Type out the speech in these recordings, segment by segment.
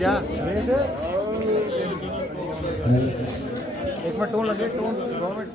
जा एक minute tone लगे टोन गवर्नमेंट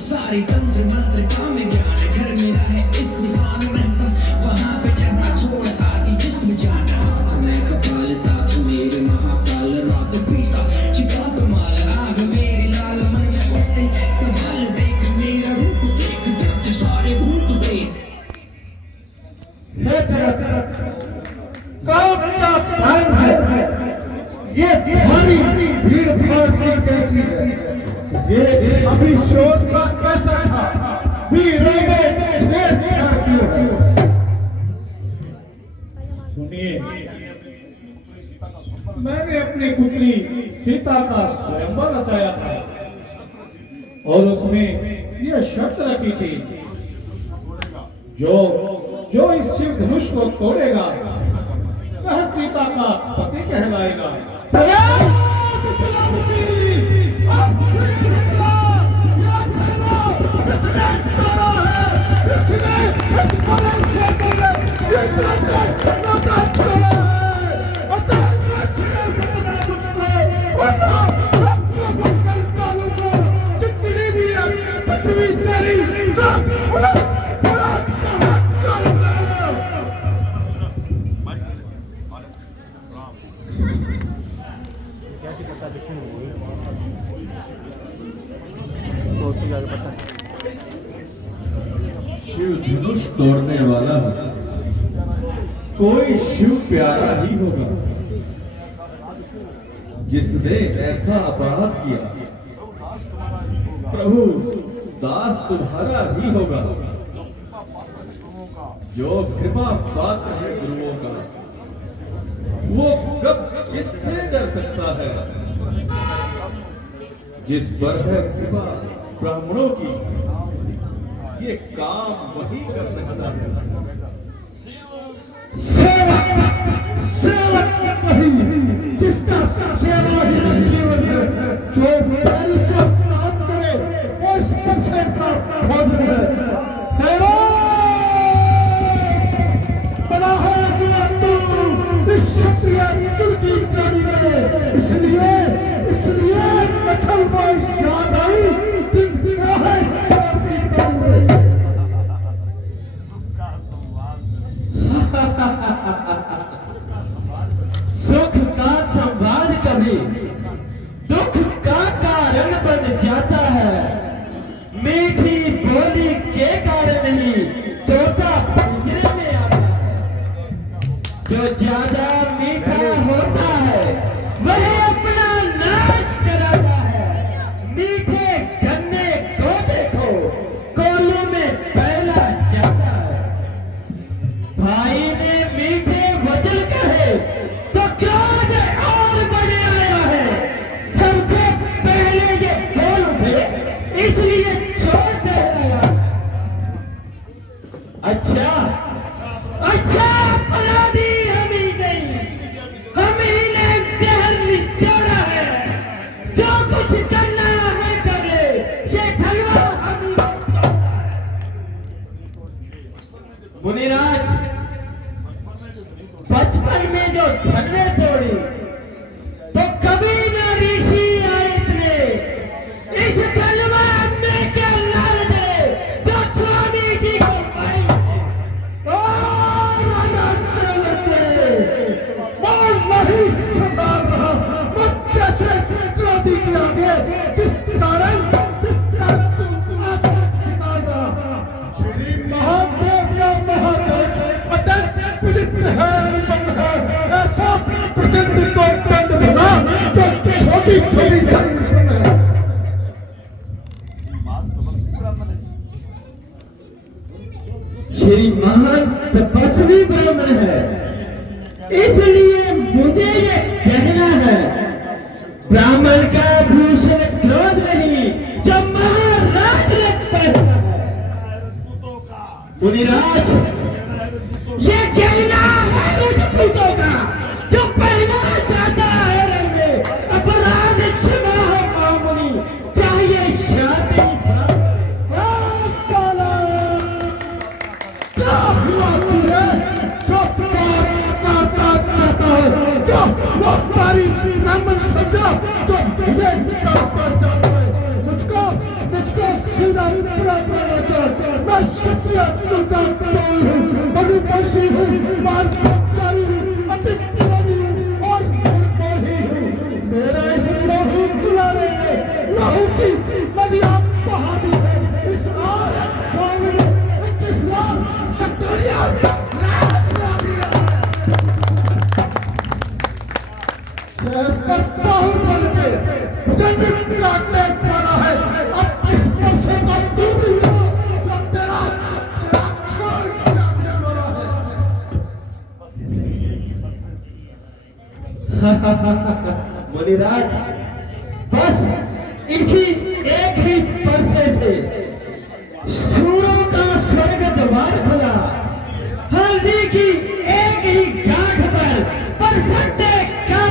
सारी तंत्र मंत्र काम ज्ञान घर मेरा है इस निशान रहता वहां पे जहाँ छोड़ आती जिसमें जाना हाथ में कपाल साथ मेरे महाकाल रात पीता चिता पे माल आग मेरी लाल मन में उठते संभाल देख मेरा रूप देख डरते सारे भूत देख हे जगत कब का टाइम है ये भारी भीड़ भाड़ सी कैसी है ये अभी शोर सा कैसा था वीरों में छेड़छाड़ क्यों है सुनिए मैंने अपनी पुत्री सीता का स्वयंवर रचाया था और उसमें यह शर्त रखी थी जो इस शिव धनुष को तोड़ेगा वह सीता का पति कहलाएगा। शिव धनुष तोड़ने वाला कोई शिव प्यारा ही होगा जिसने ऐसा अपराध किया। प्रभु दास तुम्हारा ही होगा जो कृपा पात्र है गुरुओं का। वो कब किससे डर सकता है जिस पर है कृपा ब्राह्मणों की। ये काम वही कर सकता है। सेवक वही जिसका सेवा ही जीवन है जो मेरी से काम करे इस पैसे का भोजन है। तेरा बड़ा है दुआ तू इस क्षत्रिय कुल की गाड़ी में इसलिए नस्ल को याद आई कि क्या है सुख का संवाद कभी दुख का कारण बन जाता है। मीठी बोली के कारण ही तोता पिंजरे में आता है। जो ज्यादा मीठा होता है वह अपना नाच कराता है। मीठे गन्ने को देखो कोलू में पहला जाता है। भाई ने मीठे वचन कहे तो क्रोध और बढ़े आया है। सबसे पहले ये बोल उठे इसलिए चोट डराया। अच्छा अपराधी हम ही नहीं, हम ही ने जहर निचोड़ा है। जो कुछ करना है करे, ये ढलवा हम ही करता है। मुनिराज बचपन में जो धन्ने तोड़ी तो कभी ना ऋषि आए इतने। इस तलवार में क्या लाल दे जो स्वामी जी को पाई। वही संभाल रहा मुझसे से क्रोधी के आगे किस कारण तू आंखें निकाल रहा। श्री महादेव का महादर्श अटल पीड़ित है ऐसा प्रचंड को दंड भला जो छोटी छोटी कंडीशन है। श्री महान तपस्वी ब्राह्मण है इसलिए मुझे ये कहना है ब्राह्मण का भूषण क्रोध नहीं, जो महाराज ने पहना है। मुनिराज, ये गहना है रजपूतों का, जो पहना जाता है रंग में। अपराध क्षमा हो महामुनि, चाहिए शांति। क्या हुआ तुझे? जो क्या वो तारी ब्राह्मण समझा तो मुझे पर जाता है। मुझको सीधा पूरा करना चाहता। मैं शुक्रिया तुझका तोड़ हूँ, बलिपशी हूँ, मार्गचारी हूँ, अतिक्रमी हूँ और निर्मोही हूँ। मेरा इस लहू दुलारे में लहू की नदियाँ बहा दी है। इस औरत कौम ने 21 लाख क्षत्रिय बाहुबल के मुझे भी काटने वाला है। अब इस परसे का तू भी हो, जो तेरा खून चाटने वाला है। मुनिराज, बस इसी एक ही परसे से सूरों का स्वर्ग द्वार खुला। हल्दी की एक ही गांठ पर परसटे का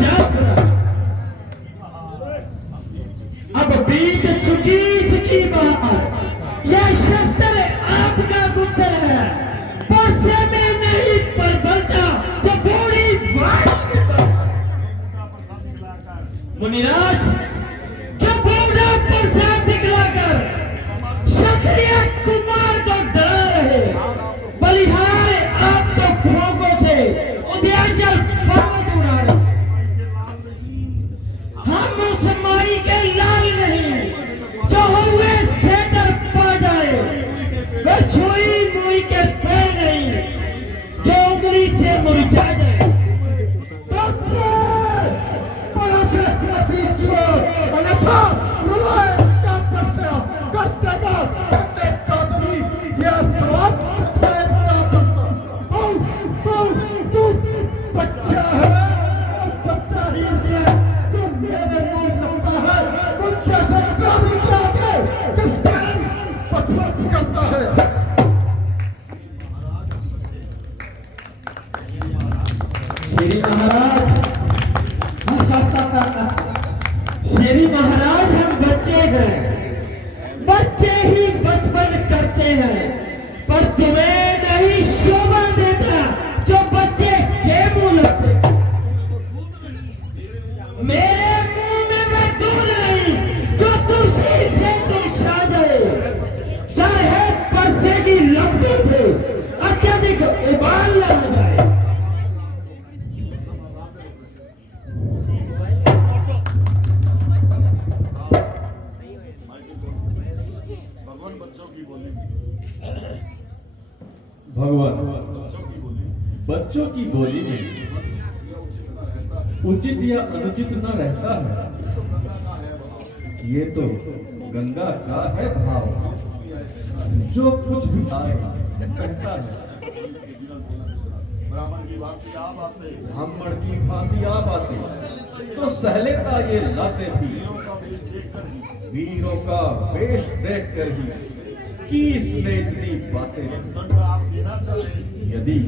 जाल खुला। अब बीत चुकी इसकी बात, यह शस्त्र आपका गुप्तन है। परसे में नहीं पर बलता तो बूढ़ी वाणी में। मुनिराज, क्या बूढ़ा परसा दिखलाकर क्षत्रिय कुमार को डरा रहे? बलिहार आप तो भोगों से उदयाचल पर्वत उड़ा रहे। हम उस माई के लाल नहीं, जो हुए सेटर पा जाए। वह छुई मुई के पैर नहीं, जो उंगली से मुरझा जाए। श्री महाराज, श्री महाराज, हम बच्चे हैं, बच्चे ही बचपन करते हैं, पर तुम्हें नहीं शोभा देता जो बच्चे के मुंह लगते। मेरे मुंह में वह दूध नहीं जो तुलसी से तुम छा जाए। डर है परसे की लपटों से अत्यधिक उबाल न आ जाए। भगवान बच्चों की बोली में उचित या अनुचित न रहता है। ये तो गंगा का है भाव, जो कुछ भी आए कहता है। ब्राह्मण की भांति आप आते तो सहलेता ये लाते भी। वीरों का वेश देख कर ही की इसने इतनी बातें। यदि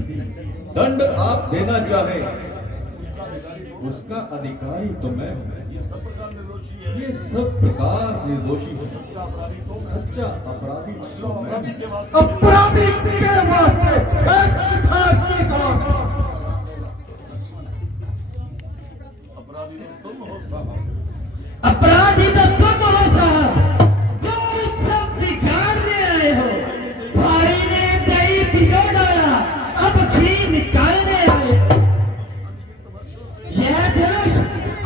दंड आप देना चाहे, उसका अधिकारी तो मैं हूं। ये सब प्रकार निर्दोषी है, सच्चा अपराधी तो मैं हूं। अपराधी के वास्ते अपराधी तो तुम हो साहब, जो सब बिगाड़ने आए हो। भाई ने दही भिगो डाला, अब घी निकालने आए हो। यह धनुष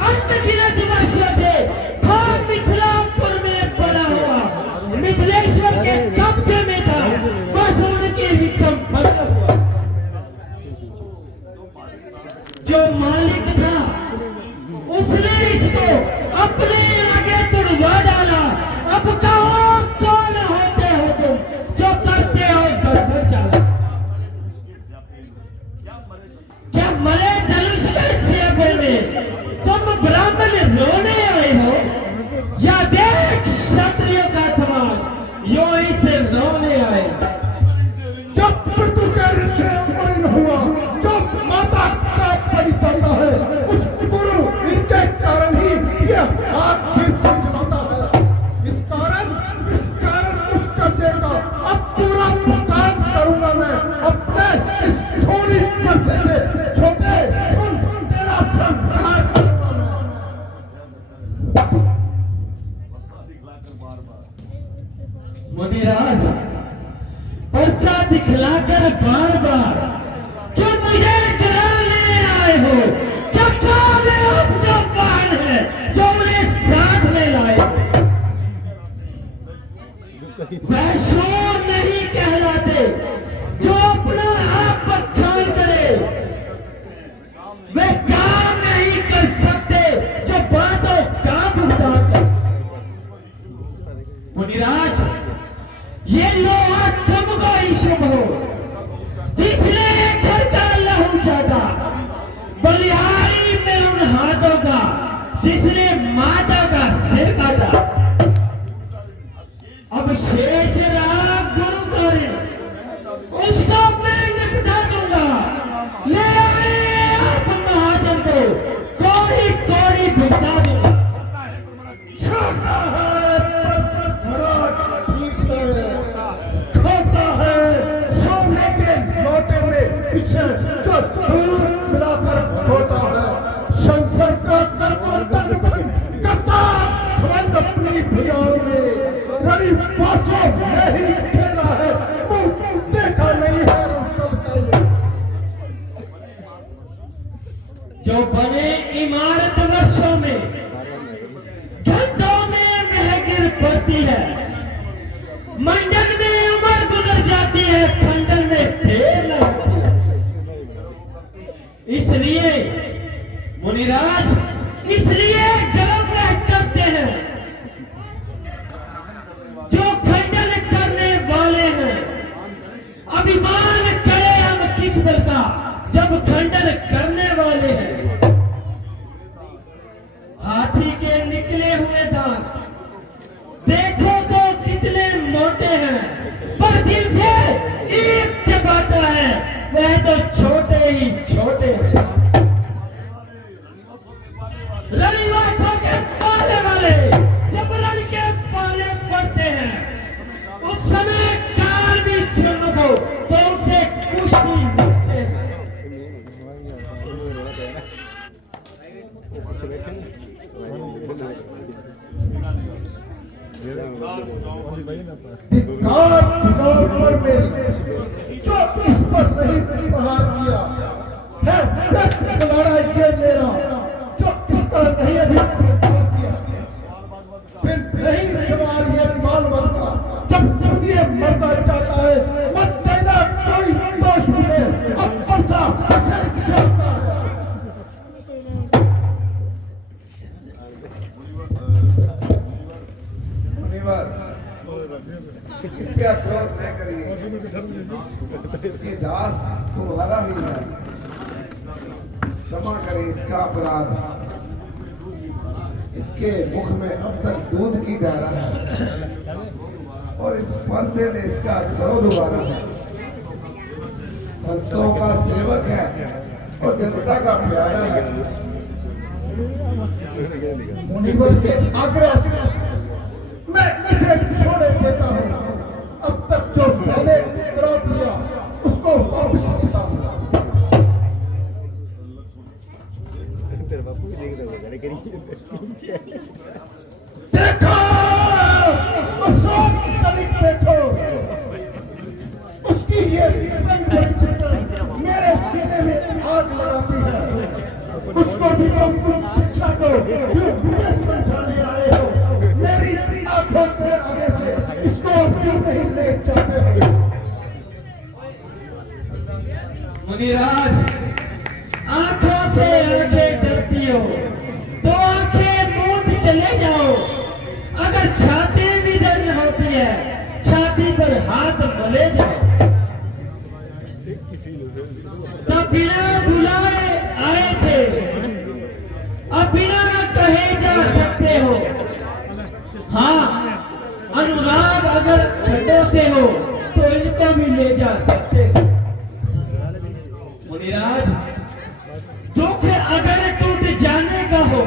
अनगिनत वर्षों से था मिथिलापुर में पड़ा हुआ। मिथिलेश्वर के कब्जे में था, बस उनके ही संपन्न हुआ। जो मालिक था उसने इसको अपने आगे तुड़वा डाला। अब कहो कौन होते हो तुम, जो करते हो गड़बड़ चाल। क्या मरे धनुष के सेबे में तुम ब्राह्मण रो जो बने इमारत वर्षों में, घंटों में वह गिर पड़ती है। मंडन में उम्र गुजर जाती है, खंडन में देर लगती है। इसलिए मुनिराज, इसलिए गर्व करते हैं जो खंडन करने वाले हैं। अभिमान करें हम किस बल का जब खंडन करने वाले हैं। हाथी के निकले हुए दांत देखो तो कितने मोटे हैं, पर जिनसे एक चबाता है वह तो छोटे ही छोटे हैं। रनिवासों के पाले वाले जब रण के पाले पड़ते हैं, उस समय काल भी छिन्न हो तो उसे कुछ भी मिलते हैं। धिक्कार बुजुर्ग पर मेरी, जो इस पर नहीं प्रहार किया है। लड़ा ये मेरा, जो इसका नहीं अभी स्वीकार किया। फिर नहीं सवाल ये मालवत का, जब खुद ये मरना चाहता है। मत देना कोई दोष मुझे, अब फंसा से चलता है। क्या क्रोध न करिए, ये दास तुम्हारा ही है। क्षमा करें इसका अपराध। इसके मुख में अब तक दूध की धारा है और इस फरसे ने इसका क्रोध उबारा है। संतों का सेवक है और जनता का प्यारा है। मुनिवर के आग्रह से मैं इसे छोड़े देता हूँ। अब तक जो मैंने क्रोध लिया उसको वापस लेता हूँ। देखो अशोक तनिक देखो, उसकी ये बड़ी चित्र मेरे सीने में आग लगाती है। उसको भी तुम शिक्षा को मुझे समझाने आए हो। मेरी आंखों के आगे से इसको क्यों नहीं ले जाते हो? मुनिराज, आंखों से आंखें डरती हो तो आंखें मूंद चले जाओ। अगर छाती भी डर होती है, छाती पर हाथ मले जाओ। तब बिना बुलाए आए थे, अब बिना कहे जा सकते हो। हाँ, अनुराग अगर खंडों से हो तो इनको भी ले जा सकते हो। मुनिराज, दुख अगर टूट जाने का हो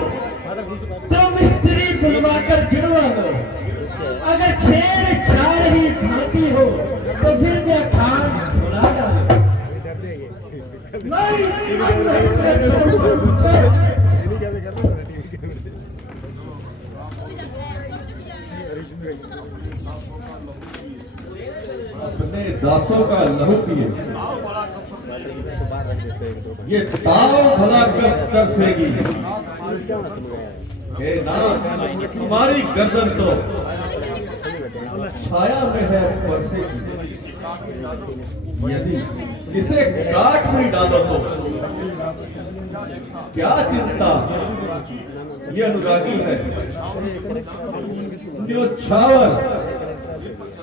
तो मिस्त्री बुलवाकर जुड़वा लो। अगर छेड़छाड़ ही भांति हो तो फिर व्याख्यान सुना डालो। नहीं, अपने दासों का लहू पिए, ये ताव भला कब तरसेगी। हे नाथ, हमारी गर्दन तो छाया में है परसेगी। यदि इसे काट भी डालो तो क्या चिंता, ये अनुरागी है। न्योछावर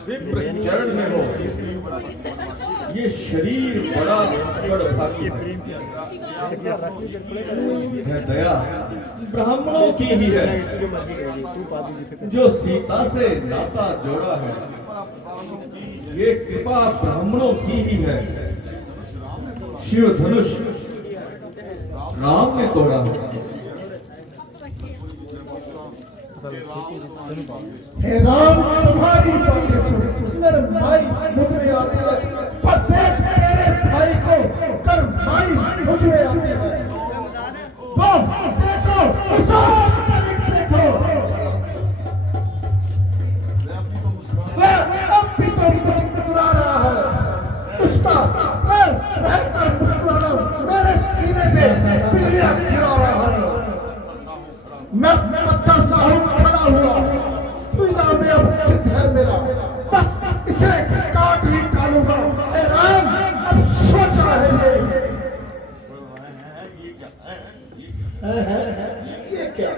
विप्र चरण में हो, ये शरीर बड़ा बड़भागी है। दया ब्राह्मणों की ही है, जो सीता से नाता जोड़ा है। ये कृपा ब्राह्मणों की ही है, शिव धनुष राम ने तोड़ा है। हे राम, तुम्हारी बातें सुन नरमाई मुझ में आती है। पर देख तेरे भाई को नरमाई मुझ में आती है। तो देखो, अशोक तनिक देखो, वह अब भी तो मुस्कुरा रहा है। उसका मैं रहकर मुस्कुराना मेरे सीने में पीलिया ये क्या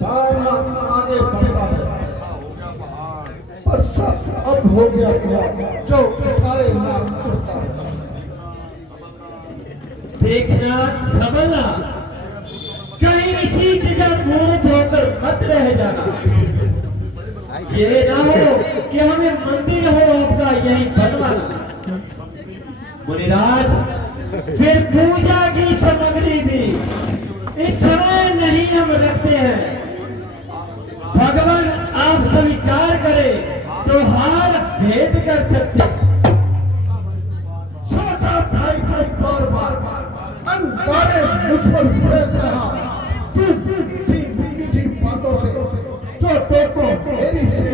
काम आगे बढ़ता है पर सब अब हो गया जो उठाए नाम होता है। देखना समझना, कहीं इसी जगह मुंह धोकर मत रह जाना। ये ना हो कि हमें मंदिर हो आपका यही बनवाना। मुनिराज, फिर पूजा की सामग्री भी इस समय नहीं हम रखते हैं। भगवान आप स्वीकार करें तो हार भेंट कर सकते हैं। छोटा भाई बार बार अंगारे मुझ पर फेंक रहा, तू मीठी मीठी बातों से जो देखो मेरी से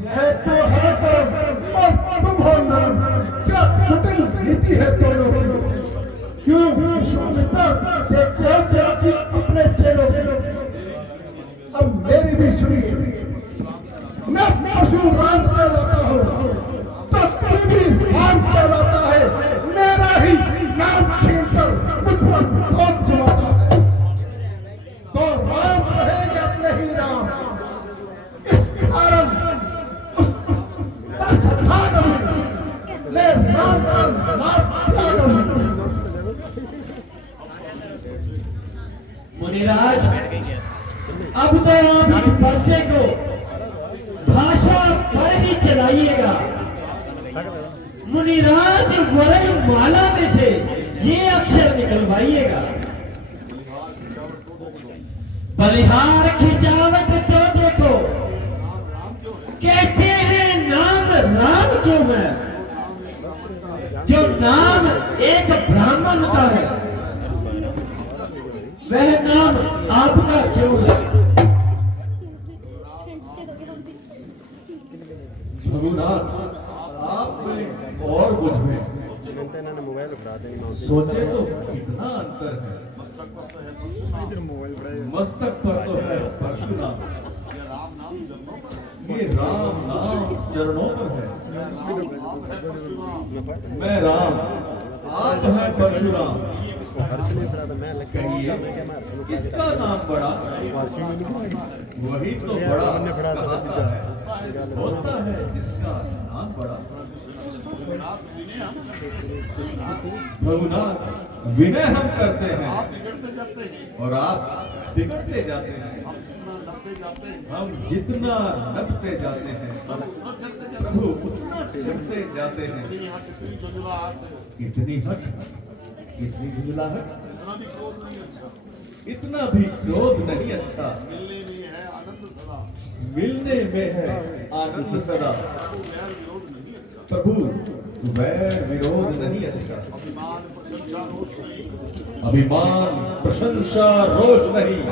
यह तो है कर्म और तुम हो नरम। क्या कुटिल नीति है दोनों की? क्यों विश्वामित्र देखते हो चलाकी अपने चेलों की? अब मेरी भी सुनिए, मैं परशुराम कहलाता हूँ तो तू भी राम कहलाता है। मेरा ही नाम छीनकर मुझ पर ठोक जमाता है तो राम रहेंगे अपने ही राम। इस कारण उस स्थान में ले राम का नाम त्याग में। मुनिराज, अब तो आप इस पर्चे को भाषा पर ही चलाइएगा। मुनिराज वरण माला में से ये अक्षर निकलवाइएगा। बलिहार खिंचावट तो देखो, कहते हैं नाम राम क्यों है? जो नाम एक ब्राह्मण का है वह नाम आपका क्यों है? रघुनाथ, आप में और मुझ में सोचे तो कितना अंतर है। मस्तक पर तो है परशुराम, ये राम नाम चरणों पर है। मैं राम, आप हैं परशुराम। कहिए किसका नाम बड़ा? वही तो बड़ा कहता है, होता है जिसका नाम बड़ा। रघुनाथ, विनय हम करते हैं और आप बिगड़ते जाते हैं। हम जितना नपते जाते हैं प्रभु उतना चलते जाते हैं। इतनी हट, इतनी झुंझलाहट, इतना भी क्रोध नहीं अच्छा। मिलने में है आनंद सदा। प्रभु वैर विरोध नहीं अच्छा। अभिमान प्रशंसा रोष नहीं।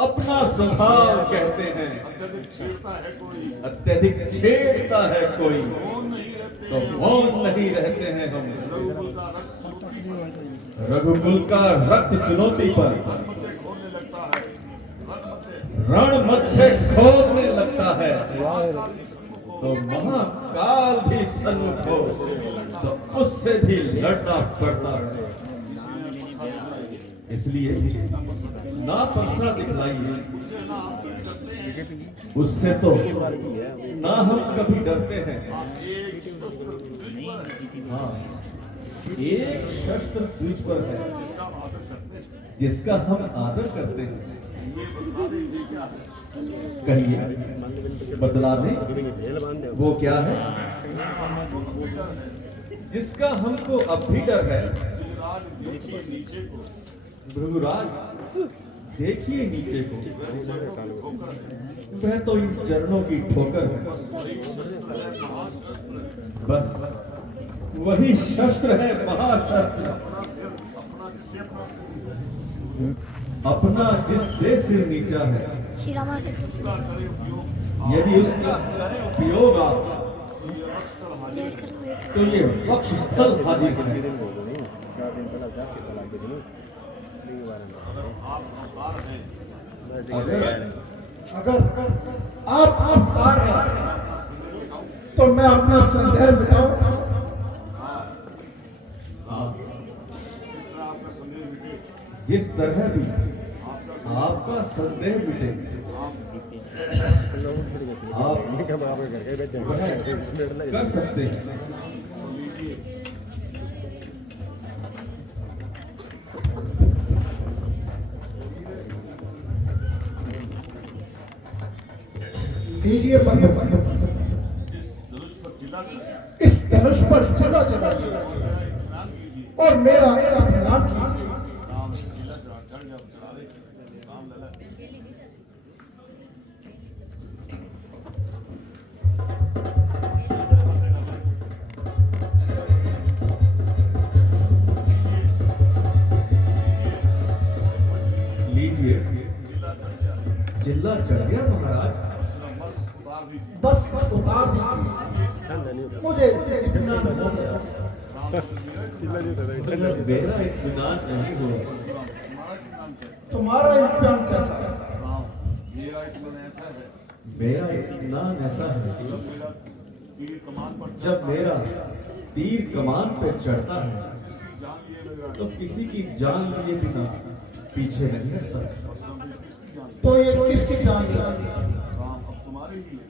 अपना स्वभाव कहते हैं, अत्यधिक छेड़ता है कोई तो मौन नहीं रहते हैं हम। रघुकुल का रक्त चुनौती पर रण मध्य खोदने लगता है तो महाकाल भी सन्मुख हो तो उससे भी लड़ना पड़ता है। इसलिए ना परसा दिखलाइए, उससे तो ना हम कभी डरते हैं। हाँ, एक शस्त्र तुझ पर है जिसका हम आदर करते हैं। कहिए बदला में वो क्या है जिसका हमको अब भी डर है? भृगुराज, देखिए नीचे को, वह तो इन चरणों की ठोकर है। बस वही शस्त्र है, महाशस्त्र। अपना जिससे सिर नीचा है, यदि उसका उपयोग आप तो ये वक्ष स्थल हाजिर है। अगर आप अवतार हैं तो मैं अपना संदेह मिटाऊं। जिस तरह भी आपका संदेह मिटे आप वह कर सकते हैं। लीजिए इस धनुष पर जगह चढ़ाइए और मेरा नाम कीजिए। लीजिए, जिल्ला चढ़ गया महाराज। बस उतार दीजिए, मुझे इत्मीनान हो गया। मेरा इत्मीनान नहीं हो। तुम्हारा इत्मीनान कैसा है? मेरा इत्मीनान ऐसा है जब मेरा तीर कमान पे चढ़ता है तो किसी की जान लिए बिना पीछे नहीं हटता। तो ये किसकी जान लिया?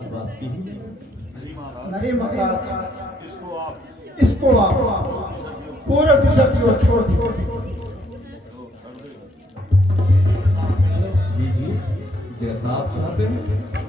अब आपकी ही नहीं महाराज, इसको आप पूर्व दिशा की ओर छोड़ दीजिए। लीजिए, जैसा आप चाहते हैं।